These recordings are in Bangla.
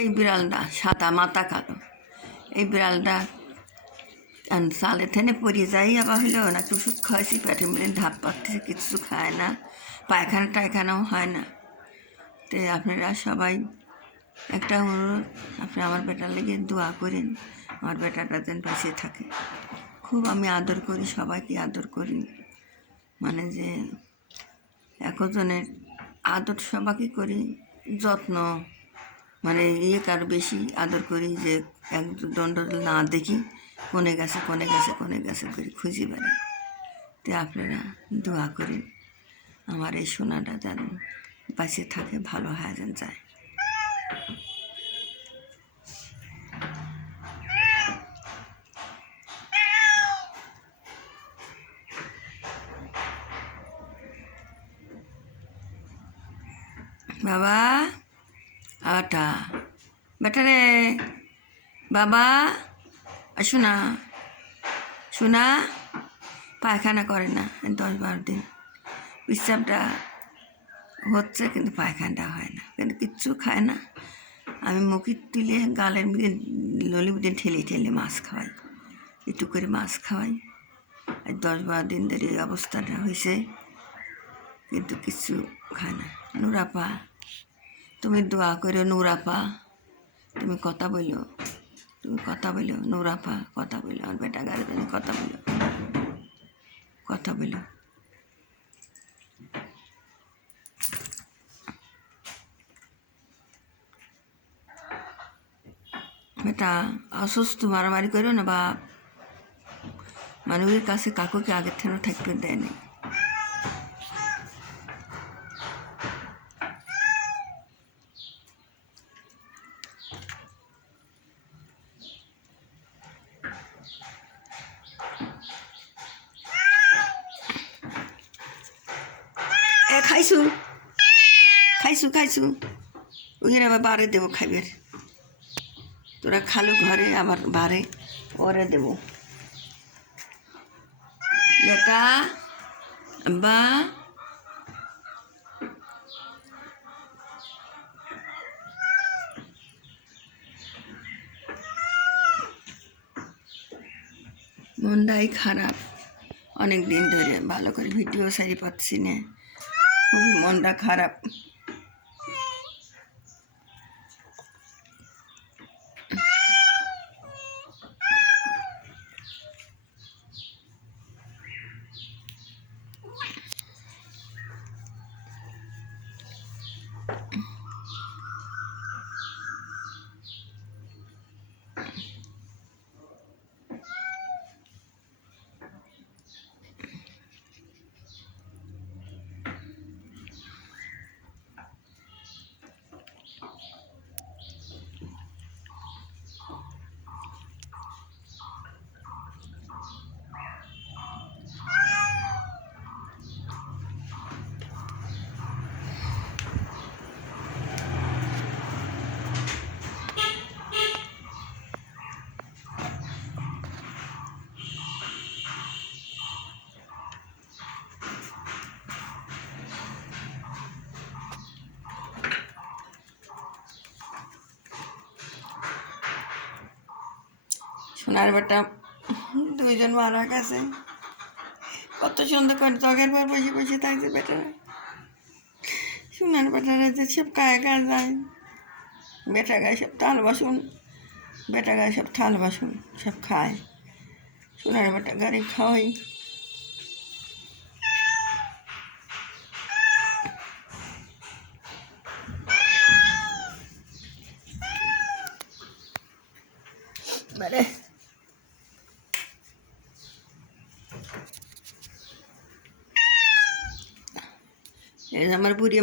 এই বিড়ালটা সাদা মাথা কালো, এই বিড়ালটা সালে থেনে পড়ে যাই আবার হইলেও না ওষুধ খাওয়াইছি, পেটে মিলে ঢাপ পাচ্ছে, কিছু খায় না, পায়খানা টায়খানাও হয় না। তো আপনারা সবাই একটা অনুরোধ, আপনি আমার বেটার লেগে দোয়া করেন, আমার বেটাটা যেন বেঁচে থাকে। খুব আমি আদর করি, সবাইকে আদর করি, মানে যে একজনের আদর সবাইকে করি, যত্ন মানে কারো বেশি আদর করি যে এক দণ্ড না দেখি কোনে গেছে করে খুঁজে বেড়াই। তো আপনারা দোয়া করেন আমার এই সোনাটা যেন বাঁচে থাকে, ভালো হয়ে যেন যায়। বাবা আটা বেটা রে, বাবা শোনা শোনা, পায়খানা করে না 10-12 দিন, পেচ্ছাপটা হচ্ছে কিন্তু পায়খানাটা হয় না, কিন্তু কিচ্ছু খায় না। আমি মুখে তুলে গালের মধ্যে ললির মধ্যে ঠেলে ঠেলে মাছ খাওয়াই, একটু করে মাছ খাওয়াই। আর 10-12 দিন ধরে এই অবস্থাটা হয়েছে, কিন্তু কিচ্ছু খায় না। নুরাপা তুমি দোয়া করো, নুরাপা তুমি কথা বলো, নুরাপা কথা বলো, আমার বেটা গাড়ি তুমি কথা বলো। বেটা অসুস্থ, মারামারি করো না বাপ, মানুষের কাছে কাকুকে আগের থেকে থাকতে দেয় না। খাইছু ওই আবার বারে দেবো খাইবার, তোরা খালু ঘরে আবার বারে ওরে দেবো। বেটা বা মনটাই খারাপ, অনেক দিন ধরে ভালো করে ভিডিও সারি পাচ্ছি না, খুবই মনটা খারাপ। সোনার বেটা দুইজন মারা গেছে, কত সুন্দর করে জগের পর বসে বসে থাকছে বেটারা। সোনার বেটারা যে সব গায়ে যায়, বেটা গায়ে সব থাল বাসন, সব খায়, সোনার বেটা গাড়ি খাওয়াই। মানে এই আমার বুড়ি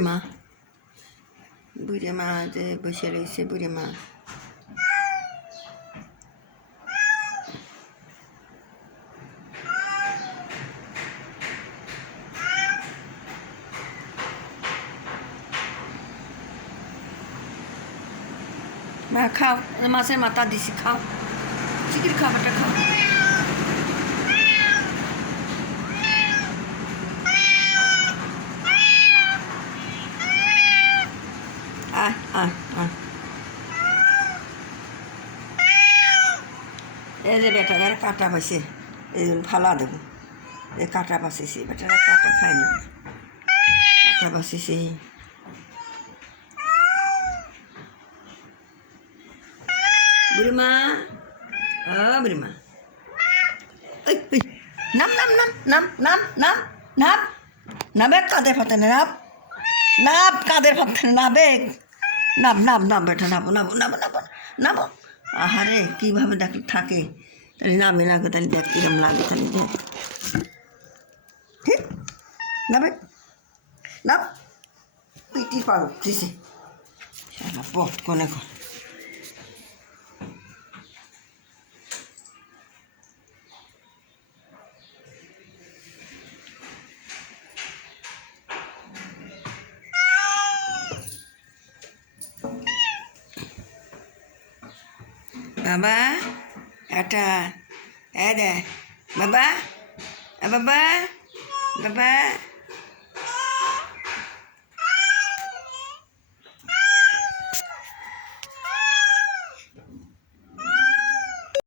মা যে বসে রয়েছে, বুড়ি মা মা খাও, মাছের মাথা দিছি, খাও চিকেন খাবারটা খাও। আয় আয় আয় এই যে বেটার কাটা পাইছে, এই জন্য ফালা দেবো। এই কাটা বাঁচিছি, বেটারা কাটা খায় না, কাটা বাঁচিছি। বুড়িমা, ও বুড়িমা, ওই ওই নাম নাম নাম নাম নাম নাম নাম নামে কাঁধে ফাতে নাম নাম কাঁধের ফাতে নামে নাম নাম নাম বেটা নামো নামো নামো নামো নামো। আহারে কীভাবে দেখ থাকে, তাহলে নামে না তাহলে দেখ কিরম লাগে, তাহলে দেখ ঠিক নামে নাম পিটি পারো দিছে সারা পথ কোনে কর। বাবা এটা এ দে বাবা, বাবা বাবা